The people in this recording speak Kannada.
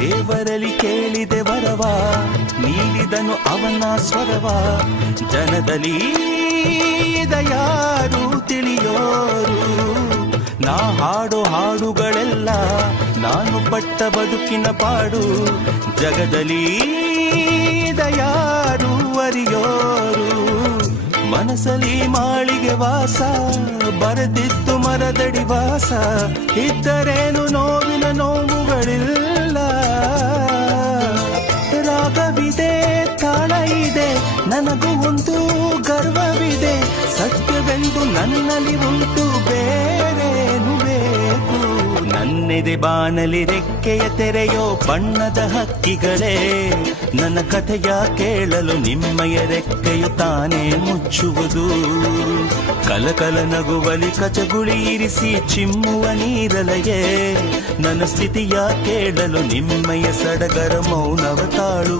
ದೇವರಲ್ಲಿ ಕೇಳಿದೆ ವರವ, ನೀಡಿದನು ಅವನ ಸ್ವರವ. ಜನದಲ್ಲಿ ಯಾರು ತಿಳಿಯೋರು, ನಾ ಹಾಡೋ ಹಾಡುಗಳೆಲ್ಲ ನಾನು ಪಟ್ಟ ಬದುಕಿನ ಪಾಡು. ಜಗದಲ್ಲಿ ಯಾರು ಅರಿಯೋರು, ಮನಸ್ಸಲ್ಲಿ ಮಾಳಿಗೆ ವಾಸ, ಬರೆದಿತ್ತು ಮರದಡಿ ವಾಸ. ಇದ್ದರೇನು ನೋವಿನ ನೋವುಗಳಿಲ್ಲ, ರಾಗವಿದೆ ತಾಳ ಇದೆ, ನನಗೂ ಒಂದು ಗರ್ವವಿದೆ. ಸತ್ಯವೆಂದು ನನ್ನಲ್ಲಿ ಉಂಟು, ಬೇರೇನು ಬೇಕು. ನನ್ನೆದೆ ಬಾನಲಿ ರೆಕ್ಕೆಯ ತೆರೆಯೋ ಬಣ್ಣದ ಹಕ್ಕಿಗಳೇ, ನನ್ನ ಕಥೆಯ ಕೇಳಲು ನಿಮ್ಮಯ ರೆಕ್ಕೆಯು ತಾನೇ ಮುಚ್ಚುವುದು. ಕಲಕಲ ನಗುವಲಿ ಕಚಗುಳಿ ಇರಿಸಿ ಚಿಮ್ಮುವ ನೀರಲೆಯೇ, ನನ್ನ ಸ್ಥಿತಿಯ ಕೇಳಲು ನಿಮ್ಮಯ ಸಡಗರ ಮೌನವ ತಾಳು.